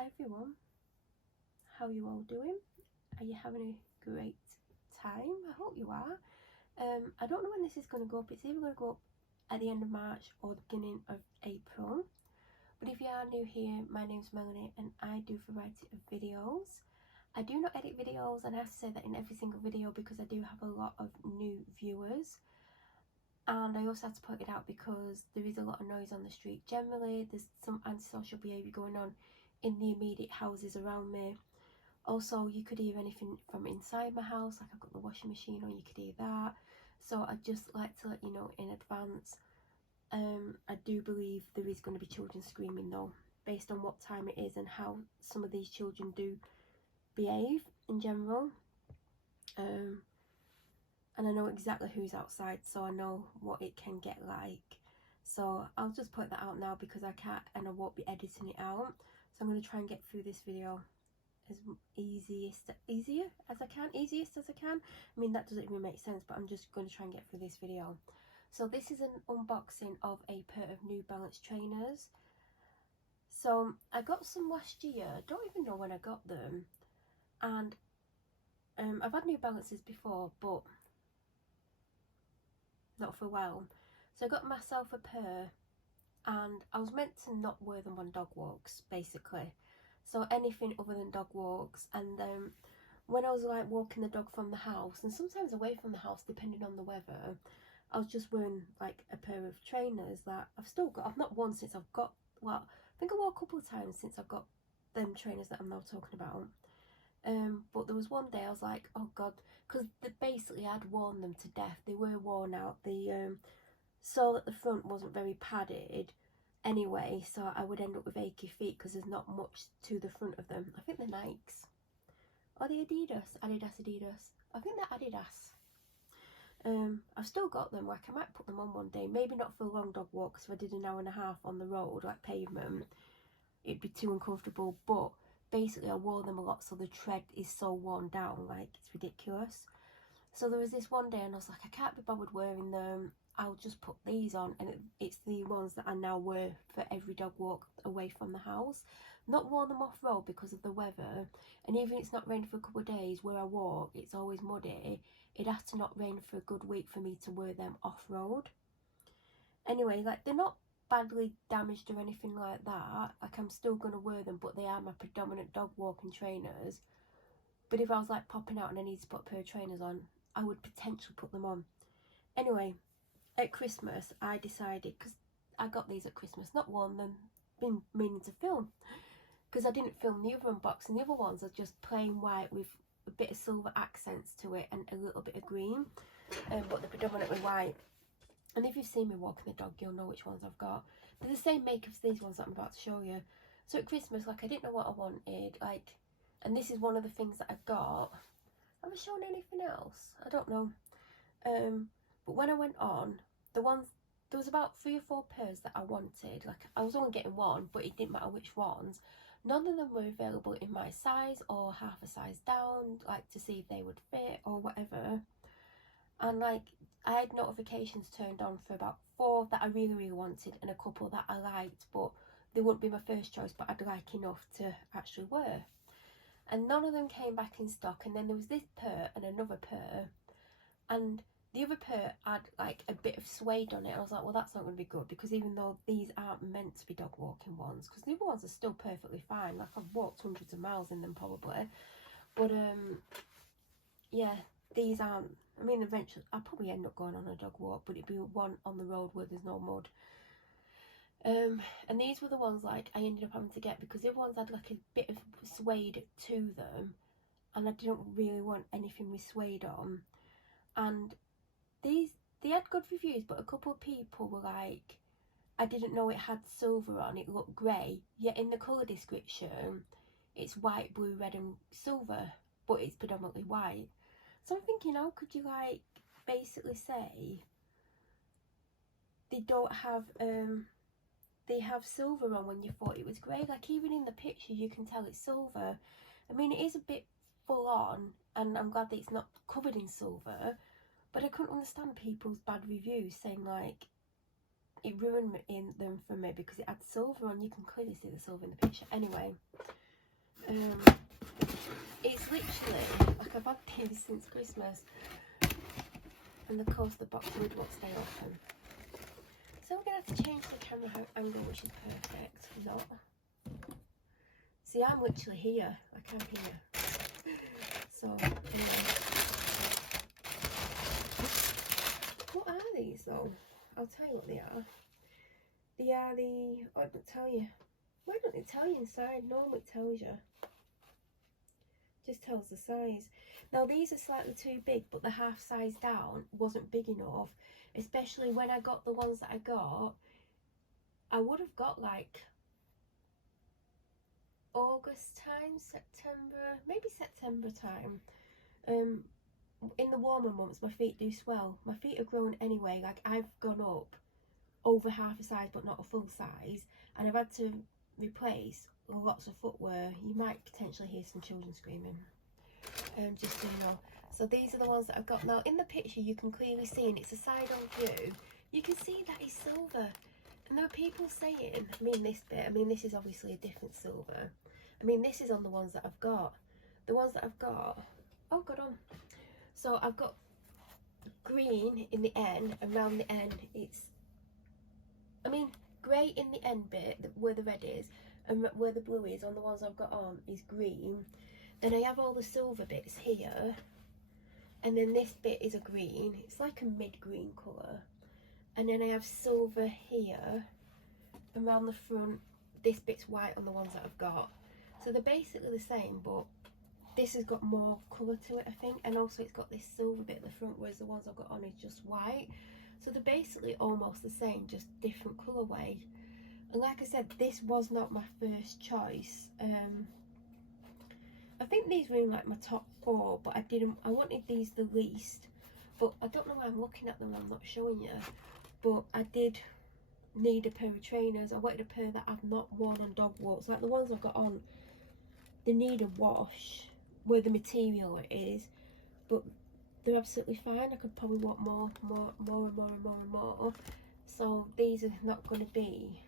Hi everyone, how are you all doing? Are you having a great time? I hope you are. I don't know when this is going to go up. It's either going to go up at the end of March or the beginning of April. But if you are new here, my name's Melanie and I do a variety of videos. I do not edit videos, and I have to say that in every single video because I do have a lot of new viewers. And I also have to point it out because there is a lot of noise on the street. Generally, there's some antisocial behaviour going on in the immediate houses around me. Also, you could hear anything from inside my house, like I've got the washing machine on, you could hear that. So I'd just like to let you know in advance, I do believe there is going to be children screaming though, based on what time it is and how some of these children do behave in general. And I know exactly who's outside, so I know what it can get like. So I'll just point that out now because I can't and I won't be editing it out. So I'm going to try and get through this video as easiest as I can. I mean, that doesn't even make sense, but I'm just going to try and get through this video. So this is an unboxing of a pair of New Balance trainers. So I got some last year, don't even know when I got them, and I've had New Balances before but not for a while. So I got myself a pair and I was meant to not wear them on dog walks basically, so anything other than dog walks. And then when I was like walking the dog from the house and sometimes away from the house depending on the weather, I was just wearing like a pair of trainers that I've still got. I've not worn since I've got, well, I think I wore a couple of times since I've got them trainers that I'm now talking about. But there was one day I was like, oh god, because basically I'd worn them to death. They were worn out. The sole at the front wasn't very padded anyway, so I would end up with achy feet because there's not much to the front of them. I think they're Nikes. Or the Adidas. I think they're Adidas. I've still got them. Like, I might put them on one day, maybe not for a long dog walk, because if I did an hour and a half on the road, like pavement, it'd be too uncomfortable. But basically I wore them a lot, so the tread is so worn down, like it's ridiculous. So there was this one day and I was like, I can't be bothered wearing them, I'll just put these on. And it's the ones that I now wear for every dog walk away from the house. Not worn them off road because of the weather, and even if it's not rained for a couple of days where I walk, it's always muddy. It has to not rain for a good week for me to wear them off road. Anyway, like, they're not badly damaged or anything like that. Like, I'm still going to wear them, but they are my predominant dog walking trainers. But if I was like popping out and I need to put a pair of trainers on, I would potentially put them on. Anyway, at Christmas I decided, because I got these at Christmas, not worn them, been meaning to film, because I didn't film the other unboxing. The other ones are just plain white with a bit of silver accents to it and a little bit of green, but they're predominantly white. And if you've seen me walking the dog, you'll know which ones I've got. They're the same make as these ones that I'm about to show you. So at Christmas, like, I didn't know what I wanted, like, and this is one of the things that I got. Have I shown anything else? I don't know. But when I went on, there was about 3 or 4 pairs that I wanted. Like, I was only getting one, but it didn't matter which ones. None of them were available in my size or half a size down, like to see if they would fit or whatever. And like, I had notifications turned on for about 4 that I really wanted and a couple that I liked, but they wouldn't be my first choice, but I'd like enough to actually wear. And none of them came back in stock. And then there was this pair and another pair, and the other pair had like a bit of suede on it. I was like, well, that's not going to be good, because even though these aren't meant to be dog walking ones, because the other ones are still perfectly fine, like I've walked hundreds of miles in them probably, but yeah, these aren't. I mean, eventually I'll probably end up going on a dog walk, but it'd be one on the road where there's no mud. And these were the ones like I ended up having to get, because the other ones had like a bit of suede to them, and I didn't really want anything with suede on. And they had good reviews, but a couple of people were like, I didn't know it had silver on, it looked grey, yet in the colour description it's white, blue, red and silver, but it's predominantly white. So I'm thinking, how could you like basically say they don't have they have silver on when you thought it was grey? Like, even in the picture you can tell it's silver. I mean, it is a bit full on, and I'm glad that it's not covered in silver, but I couldn't understand people's bad reviews saying like it ruined them for me because it had silver on. You can clearly see the silver in the picture. Anyway, It's literally, like, I've had these since Christmas, and of course the box lid won't stay open. So I'm going to have to change the camera angle, which is perfect. Not. See, I'm literally here. Like, I'm here. So, anyway. What are these, though? I'll tell you what they are. They are the... Oh, it doesn't tell you. Why don't it tell you inside? Normally it tells you. Just tells the size. Now, these are slightly too big, but the half size down wasn't big enough. Especially when I got the ones that I got. I would have got, like... August time, September, maybe September time. In the warmer months my feet do swell. My feet have grown anyway. Like, I've gone up over half a size but not a full size, and I've had to replace lots of footwear. You might potentially hear some children screaming, just so you know. So these are the ones that I've got now. In the picture you can clearly see, and it's a side on view, you can see that is silver. And there are people saying, I mean this bit, I mean this is obviously a different silver. I mean this is on the ones that I've got. The ones that I've got, oh god on. So I've got green in the end, and round the end it's, I mean grey in the end bit, where the red is, and where the blue is on the ones I've got on is green. Then I have all the silver bits here, and then this bit is a green. It's like a mid-green colour. And then I have silver here, and around the front this bit's white on the ones that I've got. So they're basically the same, but this has got more colour to it, I think, and also it's got this silver bit at the front, whereas the ones I've got on is just white. So they're basically almost the same, just different colourway. And like I said, this was not my first choice. I think these were in like my top 4, but I wanted these the least. But I don't know why I'm looking at them, I'm not showing you. But I did need a pair of trainers. I wanted a pair that I've not worn on dog walks. Like the ones I've got on, they need a wash where the material is, but they're absolutely fine. I could probably want more and more. So these are not going to be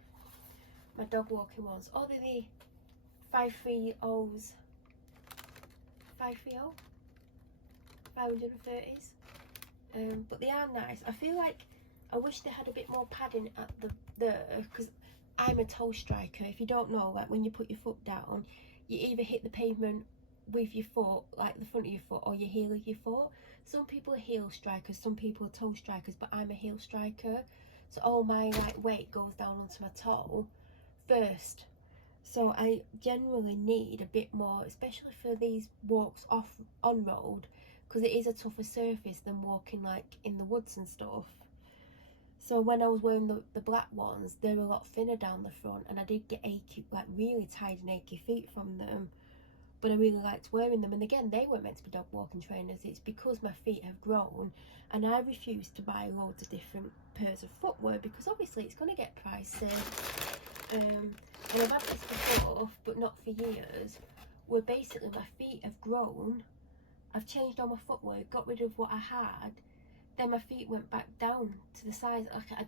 my dog walking ones. Oh, they're the 530s. 530? 530s. But they are nice. I feel like I wish they had a bit more padding at there, because I'm a toe striker. If you don't know, like when you put your foot down, you either hit the pavement with your foot, like the front of your foot, or your heel of your foot. Some people are heel strikers, some people are toe strikers, but I'm a heel striker. So all my like weight goes down onto my toe first. So I generally need a bit more, especially for these walks on road, because it is a tougher surface than walking like in the woods and stuff. So when I was wearing the black ones, they were a lot thinner down the front, and I did get achy, like really tired and achy feet from them. But I really liked wearing them. And again, they weren't meant to be dog walking trainers. It's because my feet have grown, and I refuse to buy loads of different pairs of footwear, because obviously it's going to get pricey. And I've had this before, but not for years, where basically my feet have grown. I've changed all my footwear, got rid of what I had. Then my feet went back down to the size. Like, I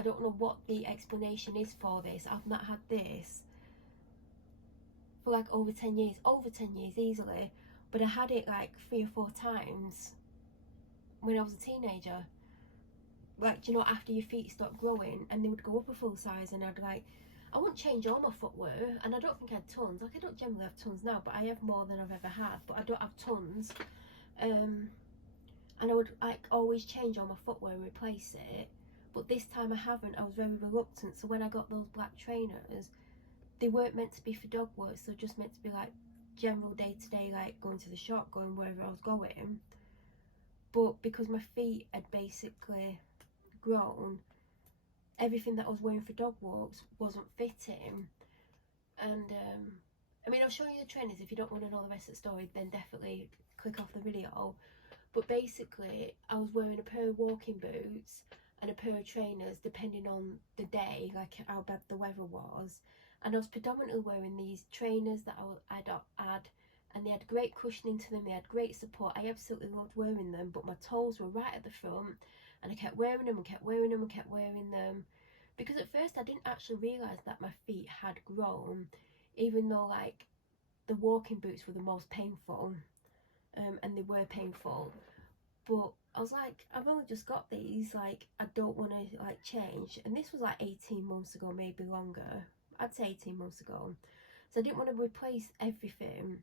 don't know what the explanation is for this. I've not had this for like over 10 years easily, but I had it like 3 or 4 times when I was a teenager. Like, you know, after your feet stop growing, and they would go up a full size, and I'd like, I wouldn't change all my footwear, and I don't think I had tons. Like, I don't generally have tons now, but I have more than I've ever had, but I don't have tons. And I would like always change all my footwear and replace it, but this time I haven't. I was very reluctant. So when I got those black trainers, they weren't meant to be for dog work, so just meant to be like general day-to-day, like going to the shop, going wherever I was going. But because my feet had basically grown, everything that I was wearing for dog walks wasn't fitting. And I mean, I'll show you the trainers. If you don't want to know the rest of the story, then definitely click off the video. But basically, I was wearing a pair of walking boots and a pair of trainers depending on the day, like how bad the weather was. And I was predominantly wearing these trainers that I'd had, and they had great cushioning to them, they had great support. I absolutely loved wearing them, but my toes were right at the front, and I kept wearing them and kept wearing them and kept wearing them. Because at first I didn't actually realise that my feet had grown, even though like the walking boots were the most painful, and they were painful. But I was like, I've only just got these, like, I don't want to, like, change. And this was like 18 months ago, maybe longer. I'd say 18 months ago. So I didn't want to replace everything.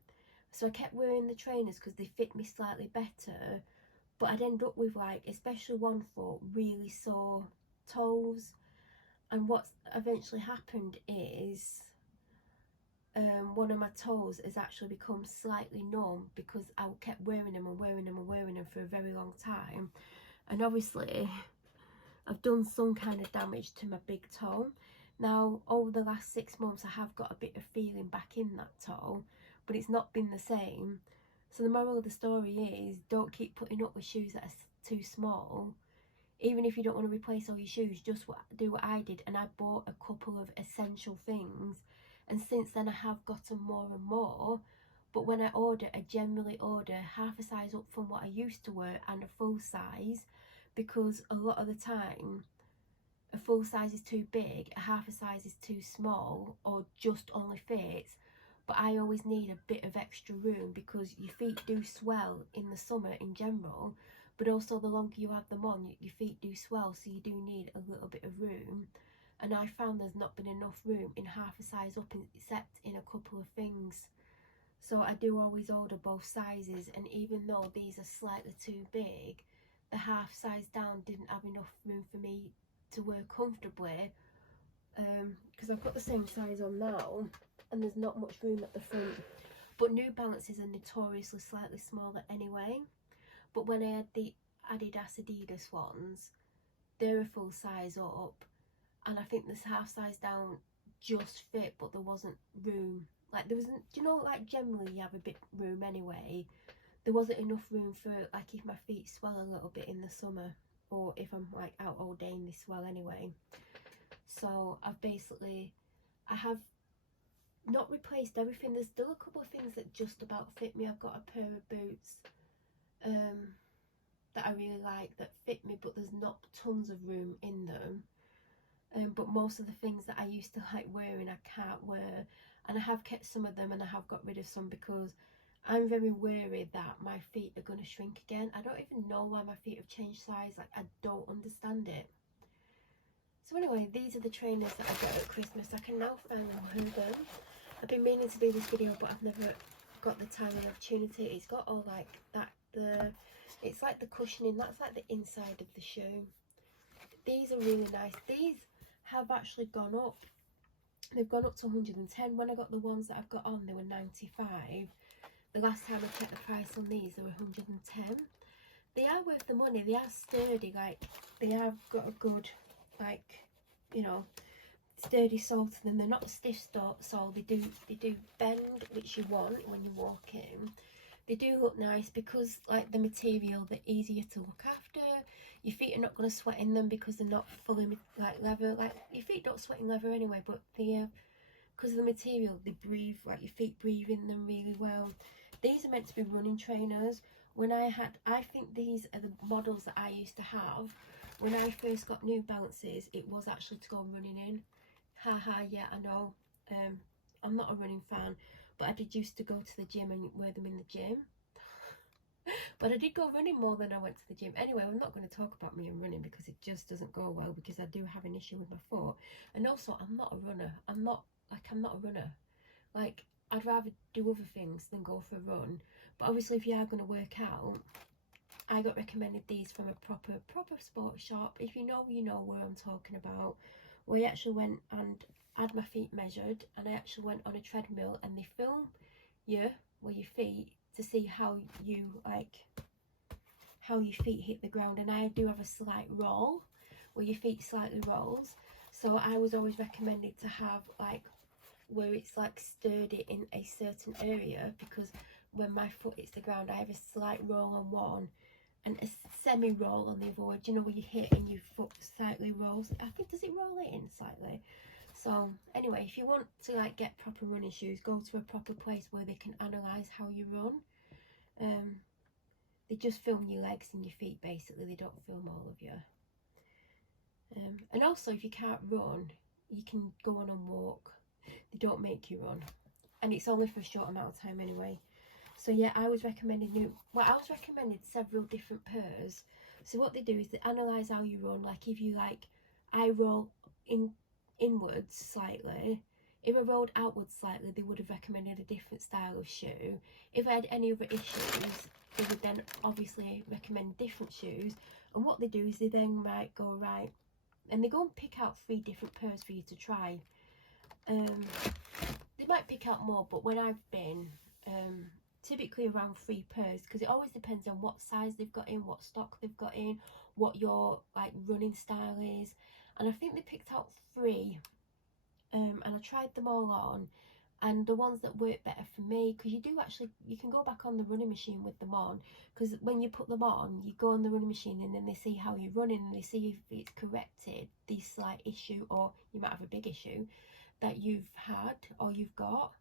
So I kept wearing the trainers because they fit me slightly better. But I'd end up with, like, especially one foot, really sore toes. And what's eventually happened is one of my toes has actually become slightly numb because I kept wearing them and wearing them and wearing them for a very long time. And obviously I've done some kind of damage to my big toe. Now over the last 6 months I have got a bit of feeling back in that toe, but it's not been the same. So the moral of the story is, don't keep putting up with shoes that are too small. Even if you don't want to replace all your shoes, just do what I did, and I bought a couple of essential things. And since then I have gotten more and more. But when I order, I generally order half a size up from what I used to wear and a full size, because a lot of the time a full size is too big, a half a size is too small, or just only fits. But I always need a bit of extra room because your feet do swell in the summer in general, but also the longer you have them on, your feet do swell, so you do need a little bit of room. And I found there's not been enough room in half a size up, except in a couple of things. So I do always order both sizes, and even though these are slightly too big, the half size down didn't have enough room for me to wear comfortably, because I've got the same size on now and there's not much room at the front. But New Balances are notoriously slightly smaller anyway. But when I had the Adidas ones, they're a full size up, and I think this half size down just fit, but there wasn't room. Like, there wasn't, do you know, like generally you have a bit room anyway. There wasn't enough room for, like, if my feet swell a little bit in the summer, or if I'm like out all day and they swell anyway. So I have not replaced everything. There's still a couple of things that just about fit me. I've got a pair of boots that I really like that fit me, but there's not tons of room in them. But most of the things that I used to like wearing I can't wear, and I have kept some of them and I have got rid of some because I'm very wary that my feet are going to shrink again. I don't even know why my feet have changed size. Like, I don't understand it. So anyway, these are the trainers that I got at Christmas. I can now finally wear them. I've been meaning to do this video, but I've never got the time and opportunity. It's got all like that, it's like the cushioning, that's like the inside of the shoe. These are really nice. These have actually gone up. They've gone up to 110. When I got the ones that I've got on, they were 95. The last time I checked the price on these, they were 110. They are worth the money. They are sturdy. Like, they have got a good, like, you know, sturdy sole to them. They're not a stiff sole. They do bend, which you want when you're walking. They do look nice because, like, the material, they're easier to look after. Your feet are not going to sweat in them because they're not fully like leather. Like, your feet don't sweat in leather anyway, but they because of the material, they breathe, like, your feet breathe in them really well. These are meant to be running trainers. I think these are the models that I used to have. When I first got New Balances, it was actually to go running in. Haha, yeah, I know. I'm not a running fan, but I did used to go to the gym and wear them in the gym. But I did go running more than I went to the gym. Anyway, I'm not going to talk about me and running because it just doesn't go well, because I do have an issue with my foot. And also, I'm not a runner. I'm not a runner. Like, I'd rather do other things than go for a run. But obviously, if you are going to work out, I got recommended these from a proper sports shop. If you know, you know where I'm talking about. We actually went and had my feet measured, and I actually went on a treadmill, and they film you with your feet to see how your feet hit the ground. And I do have a slight roll where your feet slightly rolls, so I was always recommended to have, like, where it's like sturdy in a certain area, because when my foot hits the ground, I have a slight roll on one and a semi roll on the other one. Do you know, where you hit and your foot slightly rolls? I think, does it roll it in slightly? So anyway, if you want to, like, get proper running shoes, go to a proper place where they can analyse how you run. They just film your legs and your feet, basically. They don't film all of you. And also, if you can't run, you can go on and walk. They don't make you run. and it's only for a short amount of time anyway. So yeah, I was recommended several different pairs. So what they do is they analyse how you run. Like if you like, I roll inwards slightly. If I rolled outwards slightly, they would have recommended a different style of shoe. If I had any other issues, they would then obviously recommend different shoes. And what they do is they then might go, right, and they go and pick out 3 different pairs for you to try. They might pick out more, but when I've been, typically around 3 pairs, because it always depends on what size they've got in, what stock they've got in, what your like running style is. And I think they picked out 3, and I tried them all on, and the ones that work better for me, because you can go back on the running machine with them on, because when you put them on, you go on the running machine and then they see how you're running and they see if it's corrected this slight issue, or you might have a big issue that you've had or you've got.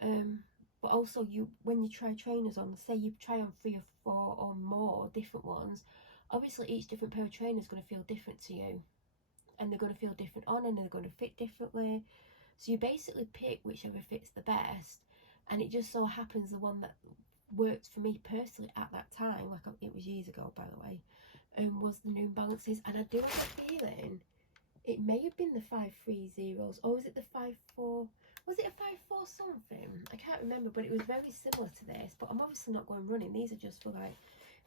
But also when you try trainers on, say you try on 3 or 4 or more different ones, obviously each different pair of trainers is going to feel different to you, and they're going to feel different on, and they're going to fit differently. So you basically pick whichever fits the best, and it just so happens the one that worked for me personally at that time, like it was years ago by the way, was the New Balances. And I do have a feeling it may have been the 530s, or was it the 54? Was it a 54 something? I can't remember, but it was very similar to this. But I'm obviously not going running. These are just for like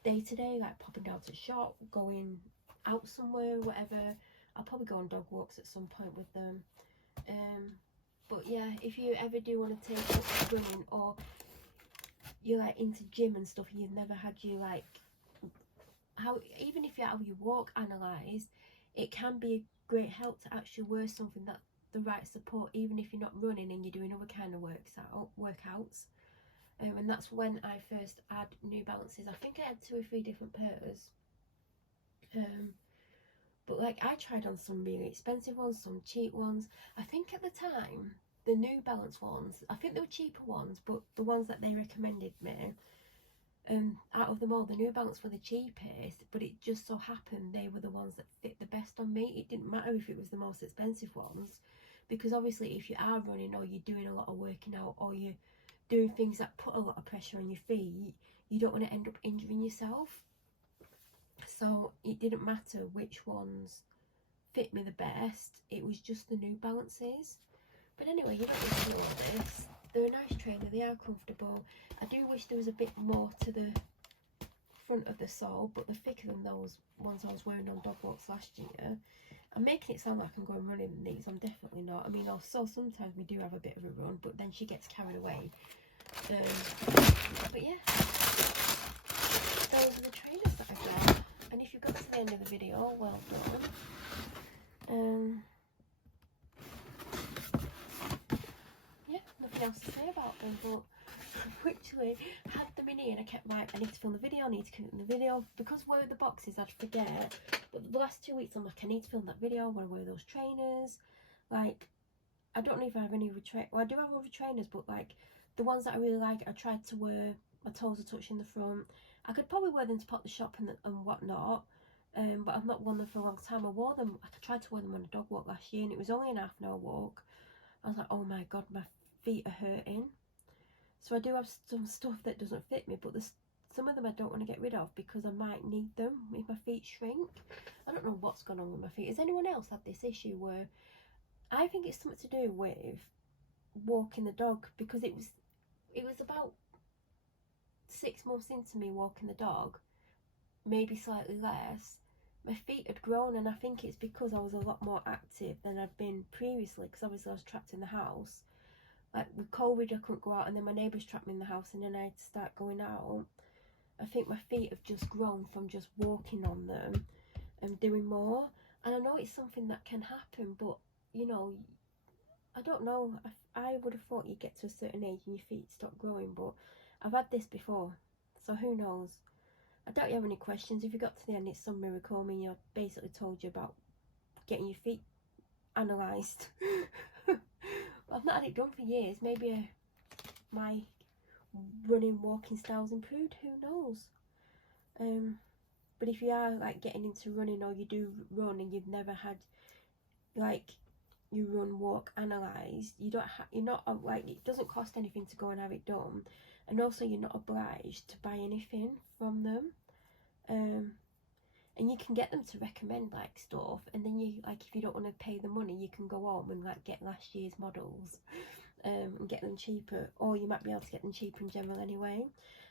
day to day, like popping down to the shop, going out somewhere, whatever. I'll probably go on dog walks at some point with them. But yeah, if you ever do want to take up running, or you're like into gym and stuff, and you've never had you like even if you have your walk analysed, it can be a great help to actually wear something that the right support, even if you're not running and you're doing other kind of workouts. And that's when I first had New Balances. I think I had 2 or 3 different pairs. But like I tried on some really expensive ones, some cheap ones. I think at the time the New Balance ones, I think they were cheaper ones, but the ones that they recommended me, out of them all, the New Balance were the cheapest, but it just so happened they were the ones that fit the best on me. It didn't matter if it was the most expensive ones, because obviously if you are running, or you're doing a lot of working out, or you're doing things that put a lot of pressure on your feet, you don't want to end up injuring yourself. So it didn't matter which ones fit me the best, it was just the New Balances. But anyway, you don't need to know all this. They're a nice trainer, they are comfortable. I do wish there was a bit more to the front of the sole, but they're thicker than those ones I was wearing on dog walks last year. I'm making it sound like I'm going running in these. I'm definitely not. I mean, also sometimes we do have a bit of a run, but then she gets carried away. But yeah, those are the trainers that I got. And if you got to the end of the video, well done. Yeah, nothing else to say about them, but I literally had them in here and I kept like, I need to film the video, I need to film the video. Because wear the boxes, I'd forget. But the last 2 weeks I'm like, I need to film that video, I want to wear those trainers. Like, I don't know if I have any well, I do have other trainers, but like the ones that I really like, I tried to wear, my toes are touching the front. I could probably wear them to pop the shop and whatnot, but I've not worn them for a long time. I tried to wear them on a dog walk last year, and it was only an half-an-hour walk. I was like, oh my god, my feet are hurting. So I do have some stuff that doesn't fit me, but some of them I don't want to get rid of because I might need them if my feet shrink. I don't know what's going on with my feet. Has anyone else had this issue where, I think it's something to do with walking the dog, because it was about 6 months into me walking the dog, maybe slightly less, my feet had grown, and I think it's because I was a lot more active than I'd been previously, because obviously I was trapped in the house. Like with COVID I couldn't go out, and then my neighbours trapped me in the house, and then I had to start going out. I think my feet have just grown from just walking on them and doing more. And I know it's something that can happen, but you know, I don't know, I would have thought you'd get to a certain age and your feet stop growing, but I've had this before, so who knows. I doubt you have any questions. If you got to the end, it's some miracle. I mean, I basically told you about getting your feet analysed. I've not had it done for years. Maybe my running, walking style's improved, who knows. But if you are like getting into running, or you do run and you've never had like you run, walk, analyse. You're not like, it doesn't cost anything to go and have it done, and also you're not obliged to buy anything from them. And you can get them to recommend like stuff, and then you, like, if you don't want to pay the money, you can go home and like get last year's models, and get them cheaper, or you might be able to get them cheaper in general anyway.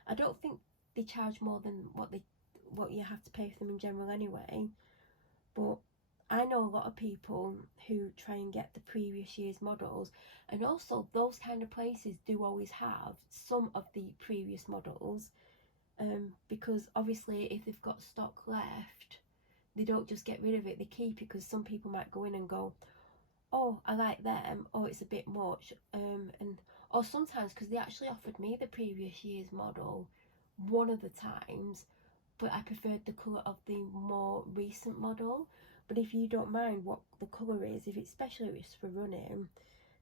I don't think they charge more than what you have to pay for them in general anyway, but I know a lot of people who try and get the previous year's models, and also those kind of places do always have some of the previous models, because obviously if they've got stock left, they don't just get rid of it, they keep it, because some people might go in and go, oh, I like them, or it's a bit much, or sometimes, because they actually offered me the previous year's model one of the times, but I preferred the colour of the more recent model. But if you don't mind what the colour is, if it's especially for running,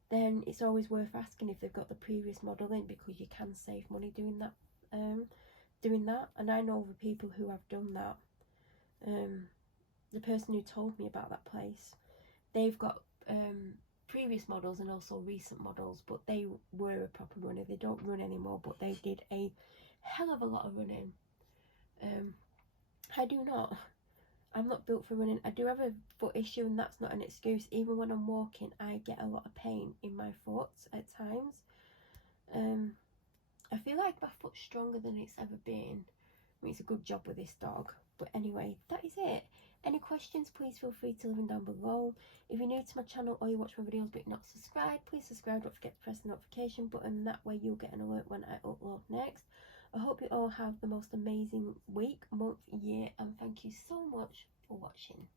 then it's always worth asking if they've got the previous model in, because you can save money doing that. And I know other people who have done that. The person who told me about that place, they've got previous models and also recent models, but they were a proper runner. They don't run anymore, but they did a hell of a lot of running. I do not. I'm not built for running. I do have a foot issue, and that's not an excuse. Even when I'm walking, I get a lot of pain in my foot at times. I feel like my foot's stronger than it's ever been. I mean, it's a good job with this dog. But anyway, that is it. Any questions, please feel free to leave them down below. If you're new to my channel or you watch my videos but you're not subscribed, please subscribe. Don't forget to press the notification button. That way you'll get an alert when I upload next. I hope you all have the most amazing week, month, year, and thank you so much for watching.